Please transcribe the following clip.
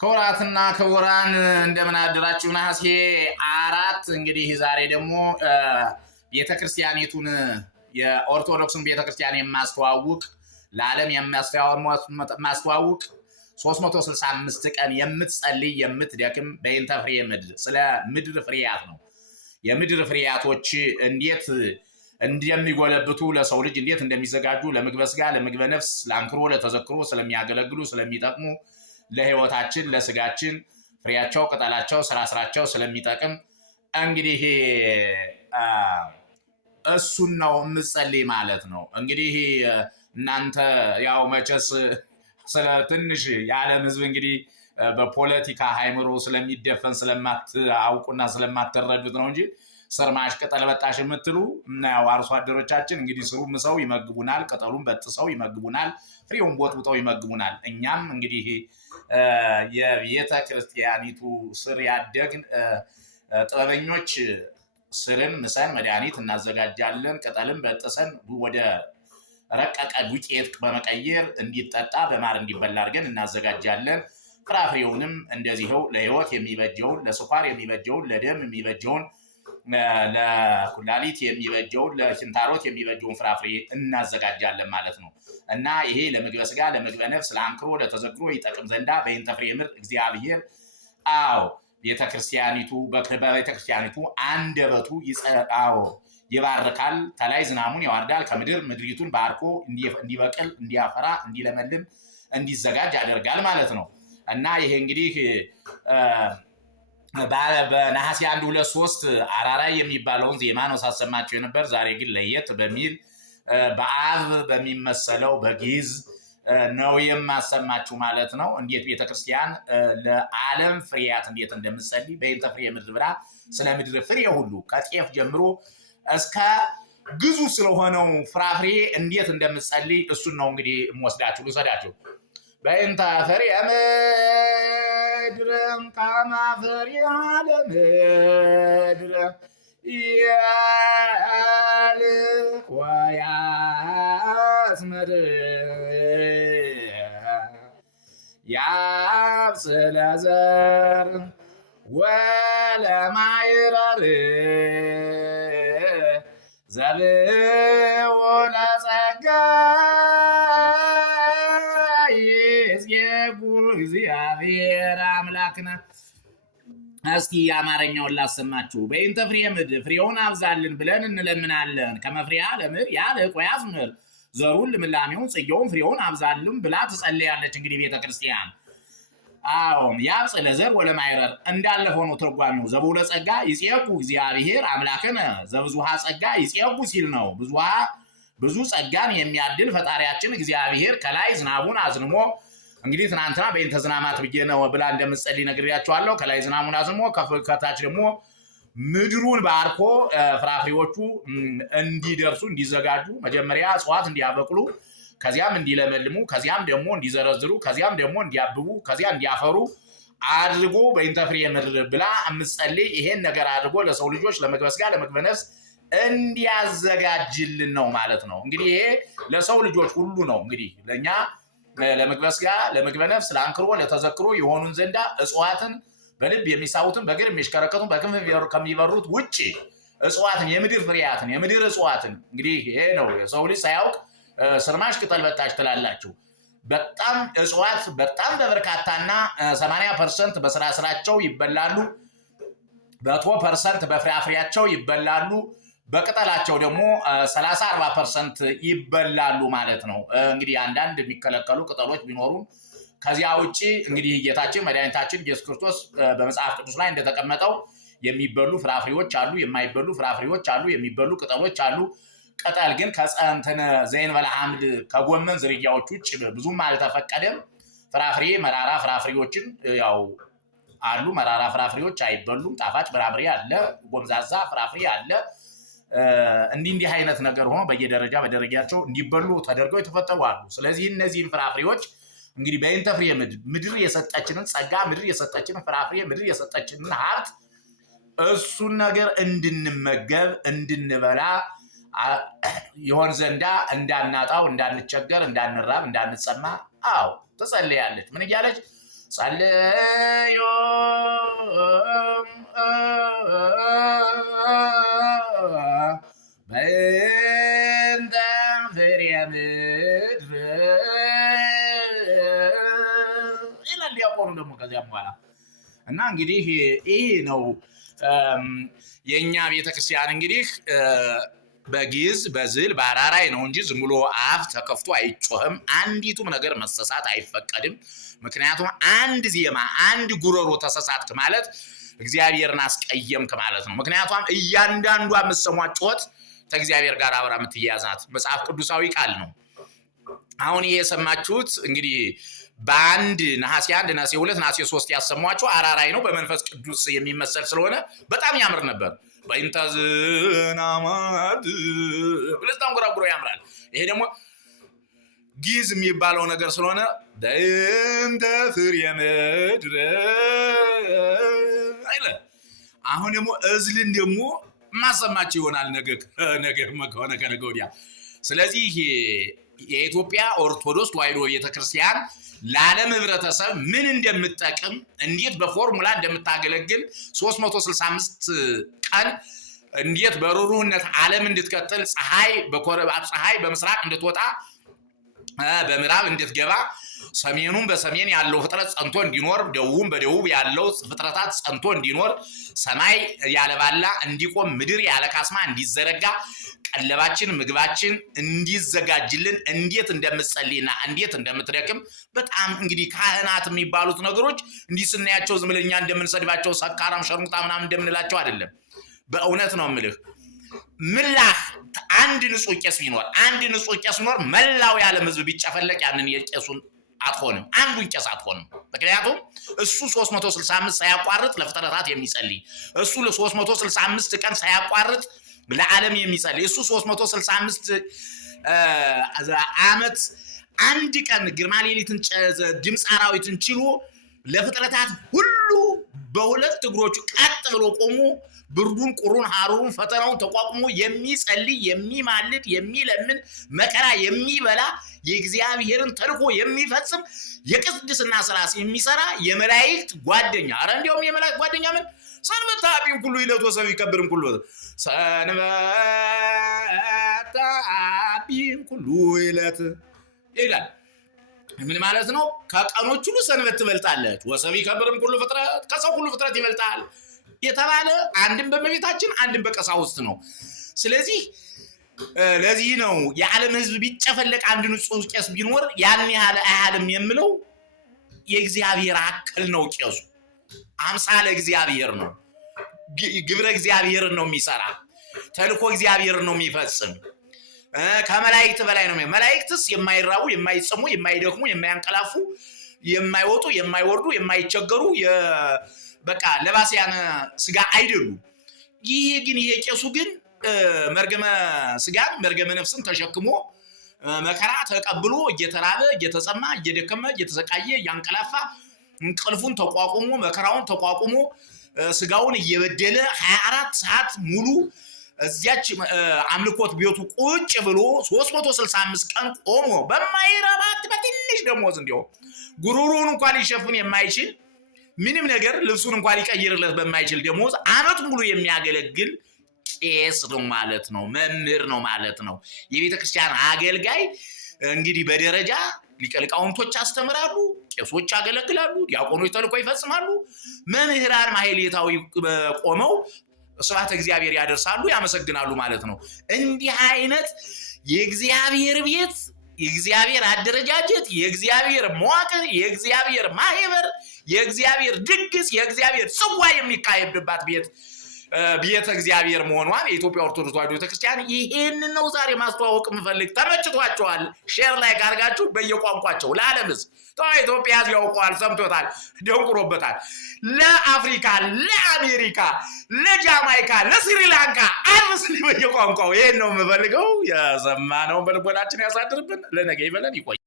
ክቡራትና ክቡራን እንደምን አደራችሁ። ነሐሴ 4 እንግዲህ ዛሬ ደግሞ ቤተክርስቲያኒቱን የኦርቶዶክስን ቤተክርስቲያን የማስተዋውቅ ለዓለም የማስተዋውቅ 365 ቀን የምትጸልይ የምትደክም በእንተ ፍሬ ምድር ስለ ምድር ፍሬያት ነው። የምድር ፍሬያቶች እንዴት እንደሚጎለብቱ ለሰው ልጅ እንዴት እንደሚዘጋጁ ለምግበ ሥጋ ለምግበ ነፍስ ለአንክሮ ለተዘክሮ ስለሚያገለግሉ ስለሚጠቅሙ ለህይወታችን ለስጋችን ፍሬያቸው ቅጠላቸው ስራቸው ስለሚጠቅም እንግዲህ እሱን ነው የምጸልይ ማለት ነው። እንግዲህ እናንተ ያው መቼስ ስለ ትንሽ የዓለም ህዝብ እንግዲህ በፖለቲካ ሃይምሮ ስለሚደፈን ስለማታውቁና ስለማትረዱት ነው እንጂ ስርማሽ ቅጠል በጣሽ የምትሉ እና ያው አርሶ አደሮቻችን እንግዲህ ስሩም ሰው ይመግቡናል፣ ቅጠሉን በጥሰው ይመግቡናል፣ ፍሬውን ቦጥቡጠው ይመግቡናል። እኛም እንግዲህ የቤተ ክርስቲያኒቱ ስር ያደግን ጥበበኞች ስርን ምሰን መድኃኒት እናዘጋጃለን። ቅጠልን በጥሰን ወደ ረቀቀ ዱቄት በመቀየር እንዲጠጣ በማር እንዲበላ አድርገን እናዘጋጃለን። ፍራፍሬውንም እንደዚህው ለህይወት የሚበጀውን ለስኳር የሚበጀውን ለደም የሚበጀውን ለኩላሊት የሚበጀውን ለሽንታሮት የሚበጀውን ፍራፍሬ እናዘጋጃለን ማለት ነው። እና ይሄ ለምግበ ሥጋ ለምግበ ነፍስ ለአንክሮ ለተዘክሮ ይጠቅም ዘንዳ በእንተ ፍሬ ምድር እግዚአብሔር በቤተክርስቲያኒቱ አንደበቱ ይባርካል፣ ተላይ ዝናሙን ያወርዳል፣ ከምድር ምድሪቱን ባርኮ እንዲበቅል እንዲያፈራ እንዲለመልም እንዲዘጋጅ ያደርጋል ማለት ነው። እና ይሄ እንግዲህ በነሐሴ 1 2 3 አራራይ የሚባለውን ዜማ ነው ሳሰማቸው የነበር። ዛሬ ግን ለየት በሚል በአብ በሚመሰለው በግዕዝ ነው የማሰማችሁ ማለት ነው። እንዴት ቤተክርስቲያን ለዓለም ፍሬያት እንዴት እንደምትጸልይ በእንተ ፍሬ ምድር ብላ ስለ ምድር ፍሬ ሁሉ ከጤፍ ጀምሮ እስከ ግዙፍ ስለሆነው ፍራፍሬ እንዴት እንደምትጸልይ እሱን ነው እንግዲህ የምወስዳችሁ ልውሰዳችሁ። በእንተ ፍሬ ምድር ከመ ፍሬ ለምድር ያልቅ ወያስምር ያብጽሕ ለዘር ወለማዕረር ዘብኡ ለጸጋ ይእዜጉ እግዚአብሔር አምላክነ። እስኪ የአማርኛውን ላሰማችሁ። በእንተ ፍሬ ምድር ፍሬውን አብዛልን ብለን እንለምናለን። ከመፍሬያ ለምድር ያልቅ ወያስምር ዘሩን ልምላሜውን ጽጌውን ፍሬውን አብዛልን ብላ ትጸልያለች። እንግዲህ ቤተክርስቲያን ያብጽሕ ለዘር ወለማዕረር እንዳለፈው ነው ትርጓሜው። ዘብኡ ለጸጋ ይጼጉ እግዚአብሔር አምላክነ ዘብዙሃ ጸጋ ይጼጉ ሲል ነው። ብዙ ጸጋን የሚያድል ፈጣሪያችን እግዚአብሔር ከላይ ዝናቡን አዝንሞ እንግዲህ ትናንትና በእንተ ዝናማት ብዬ ነው ብላ እንደምትጸልይ ነግሬያቸዋለሁ። ከላይ ዝናቡን አዝንሞ ከታች ደግሞ ምድሩን ባርኮ ፍራፍሬዎቹ እንዲደርሱ እንዲዘጋጁ መጀመሪያ እጽዋት እንዲያበቅሉ ከዚያም እንዲለመልሙ ከዚያም ደግሞ እንዲዘረዝሩ ከዚያም ደግሞ እንዲያብቡ ከዚያ እንዲያፈሩ አድርጎ በእንተ ፍሬ ምድር ብላ የምትጸልይ ይሄን ነገር አድርጎ ለሰው ልጆች ለምግበ ሥጋ ለምግበ ነፍስ እንዲያዘጋጅልን ነው ማለት ነው። እንግዲህ ይሄ ለሰው ልጆች ሁሉ ነው። እንግዲህ ለእኛ ለምግበ ሥጋ ለምግበ ነፍስ ለአንክሮ ለተዘክሮ የሆኑን ዘንዳ እጽዋትን በልብ የሚሳቡትን በእግር የሚሽከረከቱን በክንፍ ከሚበሩት ውጭ እጽዋትን የምድር ፍሬያትን የምድር እጽዋትን እንግዲህ ይሄ ነው የሰው ልጅ ሳያውቅ ስርማሽ ቅጠል በጣች ትላላችሁ። በጣም እጽዋት በጣም በበርካታና 80% በስራቸው ይበላሉ፣ 100% በፍራፍሬያቸው ይበላሉ፣ በቅጠላቸው ደግሞ 30-40% ይበላሉ ማለት ነው። እንግዲህ አንዳንድ የሚከለከሉ ቅጠሎች ቢኖሩም ከዚያ ውጪ እንግዲህ ጌታችን መድኃኒታችን ኢየሱስ ክርስቶስ በመጽሐፍ ቅዱስ ላይ እንደተቀመጠው የሚበሉ ፍራፍሬዎች አሉ፣ የማይበሉ ፍራፍሬዎች አሉ፣ የሚበሉ ቅጠሎች አሉ። ቅጠል ግን ከጸንተነ ዘይንበለ ሐምድ ከጎመን ዝርያዎች ውጭ ብዙም አልተፈቀደም። ፍራፍሬ መራራ ፍራፍሬዎችን ያው አሉ፣ መራራ ፍራፍሬዎች አይበሉም። ጣፋጭ ፍራፍሬ አለ፣ ጎምዛዛ ፍራፍሬ አለ። እንዲህ አይነት ነገር ሆኖ በደረጃቸው እንዲበሉ ተደርገው የተፈጠሩ አሉ። ስለዚህ እነዚህን ፍራፍሬዎች እንግዲህ በእንተ ፍሬ ምድር የሰጠችንን ጸጋ ምድር የሰጠችንን ፍራፍሬ ምድር የሰጠችንን ሀብት እሱን ነገር እንድንመገብ እንድንበላ ይሆን ዘንዳ እንዳናጣው እንዳንቸገር እንዳንራብ እንዳንጸማ ትጸልያለች። ምን እያለች? ጸልዩ በእንተ ፍሬ ምድር ይላል ዲያቆኑ ደግሞ ከዚያም በኋላ እና እንግዲህ ይሄ ነው የኛ ቤተክርስቲያን እንግዲህ በግዕዝ በዝል በአራራይ ነው እንጂ ዝም ብሎ አፍ ተከፍቶ አይጮህም። አንዲቱም ነገር መሰሳት አይፈቀድም። ምክንያቱም አንድ ዜማ አንድ ጉሮሮ ተሰሳትክ ማለት እግዚአብሔርን አስቀየምክ ማለት ነው። ምክንያቱም እያንዳንዷ የምትሰሟት ጩኸት ከእግዚአብሔር ጋር አብራ የምትያያዝ ናት። መጽሐፍ ቅዱሳዊ ቃል ነው። አሁን ይሄ የሰማችሁት እንግዲህ በአንድ ነሐሴ 1 ነሐሴ 2 ነሐሴ 3 ያሰሟችሁ አራራይ ነው። በመንፈስ ቅዱስ የሚመሰል ስለሆነ በጣም ያምር ነበር። በእንተዝናማት ብለስታን ጉራጉሮ ያምራል። ይሄ ደግሞ ግዕዝ የሚባለው ነገር ስለሆነ በእንተ ፍሬ ምድር አይለ። አሁን ደግሞ እዝልን ደግሞ ማሰማችሁ ይሆናል ነገ ከሆነ ከነገ ወዲያ። ስለዚህ የኢትዮጵያ ኦርቶዶክስ ተዋሕዶ ቤተክርስቲያን ለዓለም ህብረተሰብ ምን እንደምትጠቅም እንዴት በፎርሙላ እንደምታገለግል 365 ቀን እንዴት በሩሩህነት ዓለም እንድትቀጥል ፀሐይ በምስራቅ እንድትወጣ በምዕራብ እንድትገባ ሰሜኑም በሰሜን ያለው ፍጥረት ጸንቶ እንዲኖር ደቡብም በደቡብ ያለው ፍጥረታት ጸንቶ እንዲኖር ሰማይ ያለባላ እንዲቆም ምድር ያለ ካስማ እንዲዘረጋ ቀለባችን ምግባችን እንዲዘጋጅልን እንዴት እንደምትጸልይና እንዴት እንደምትደክም በጣም እንግዲህ ካህናት የሚባሉት ነገሮች እንዲህ ስናያቸው ዝም ብለኛ እንደምንሰድባቸው ሰካራም ሸርሙጣ ምናምን እንደምንላቸው አይደለም። በእውነት ነው የምልህ። ምላህ አንድ ንጹህ ቄስ ቢኖር መላው የዓለም ህዝብ ቢጨፈለቅ ያንን የቄሱን አትሆንም፣ አንዱን ቄስ አትሆንም። ምክንያቱም እሱ 365 ሳያቋርጥ ለፍጥረታት የሚጸልይ እሱ ለ365 ቀን ሳያቋርጥ ለዓለም የሚጸልይ እሱ 365 ዓመት አንድ ቀን ግርማ ሌሊትን ድምፅ አራዊትን ችሎ ለፍጥረታት ሁሉ በሁለት እግሮቹ ቀጥ ብሎ ቆሞ ብርዱን ቁሩን ሐሩሩን ፈተናውን ተቋቁሞ የሚጸልይ የሚማልድ የሚለምን መከራ የሚበላ የእግዚአብሔርን ተልእኮ የሚፈጽም የቅድስና ስራ የሚሰራ የመላእክት ጓደኛ። አረ እንዲያውም የመላእክት ጓደኛ ምን ሰንበተ አቢን ሁሉ ይለቶ ሰብ ይከብርን ሁሉ ሰንበተ አቢን ሁሉ ይለት ይላል። ምን ማለት ነው? ከቀኖች ሁሉ ሰንበት ትበልጣለች። ወሰብ ይከብርም ሁሉ ፍጥረት ከሰው ሁሉ ፍጥረት ይበልጣል የተባለ አንድም በእመቤታችን አንድም በቀሳውስት ነው። ስለዚህ ለዚህ ነው የዓለም ህዝብ ቢጨፈለቅ አንድ ንጹህ ቄስ ቢኖር ያን ያህል አያልም የምለው የእግዚአብሔር አክል ነው። ቄሱ አምሳለ እግዚአብሔር ነው። ግብረ እግዚአብሔርን ነው የሚሰራ። ተልኮ እግዚአብሔርን ነው የሚፈጽም። ከመላእክት በላይ ነው። መላእክትስ የማይራቡ የማይጸሙ የማይደክሙ የማያንቀላፉ የማይወጡ የማይወርዱ የማይቸገሩ በቃ ለባስያነ ስጋ አይደሉም። ይሄ ግን ይሄ ቄሱ ግን መርገመ ስጋን መርገመ ነፍስን ተሸክሞ መከራ ተቀብሎ እየተራበ እየተጸማ እየደከመ እየተሰቃየ እያንቀላፋ እንቅልፉን ተቋቁሞ መከራውን ተቋቁሞ ስጋውን እየበደለ 24 ሰዓት ሙሉ እዚያች አምልኮት ቤቱ ቁጭ ብሎ 365 ቀን ቆሞ በማይረባት በትንሽ ደሞዝ እንዲያው ጉሮሮን እንኳን ሊሸፍን የማይችል ምንም ነገር ልብሱን እንኳን ሊቀይርለት በማይችል ደሞዝ አመት ሙሉ የሚያገለግል ቄስ ነው ማለት ነው። መምህር ነው ማለት ነው። የቤተ ክርስቲያን አገልጋይ እንግዲህ በደረጃ ሊቀ ሊቃውንቶች ያስተምራሉ፣ ቄሶች ያገለግላሉ፣ ዲያቆኖች ተልእኮ ይፈጽማሉ፣ መምህራን ማህሌታዊ ቆመው ስብሐተ እግዚአብሔር ያደርሳሉ፣ ያመሰግናሉ ማለት ነው። እንዲህ አይነት የእግዚአብሔር ቤት፣ የእግዚአብሔር አደረጃጀት፣ የእግዚአብሔር መዋቅር፣ የእግዚአብሔር ማህበር፣ የእግዚአብሔር ድግስ፣ የእግዚአብሔር ጽዋ የሚካሄድባት ቤተ እግዚአብሔር መሆኗን የኢትዮጵያ ኦርቶዶክስ ተዋሕዶ ቤተክርስቲያን ይሄንን ነው ዛሬ ማስተዋወቅ የምፈልግ። ተመችቷቸዋል? ሼር ላይ ካርጋችሁ በየቋንቋቸው ለዓለም ሕዝብ ኢትዮጵያ ሕዝብ ያውቀዋል፣ ሰምቶታል፣ ደንቁሮበታል። ለአፍሪካ፣ ለአሜሪካ፣ ለጃማይካ፣ ለስሪላንካ አርስሊ በየቋንቋው ይሄን ነው የምፈልገው። የሰማነውን በልቦናችን ያሳድርብን። ለነገ ይበለን። ይቆይ።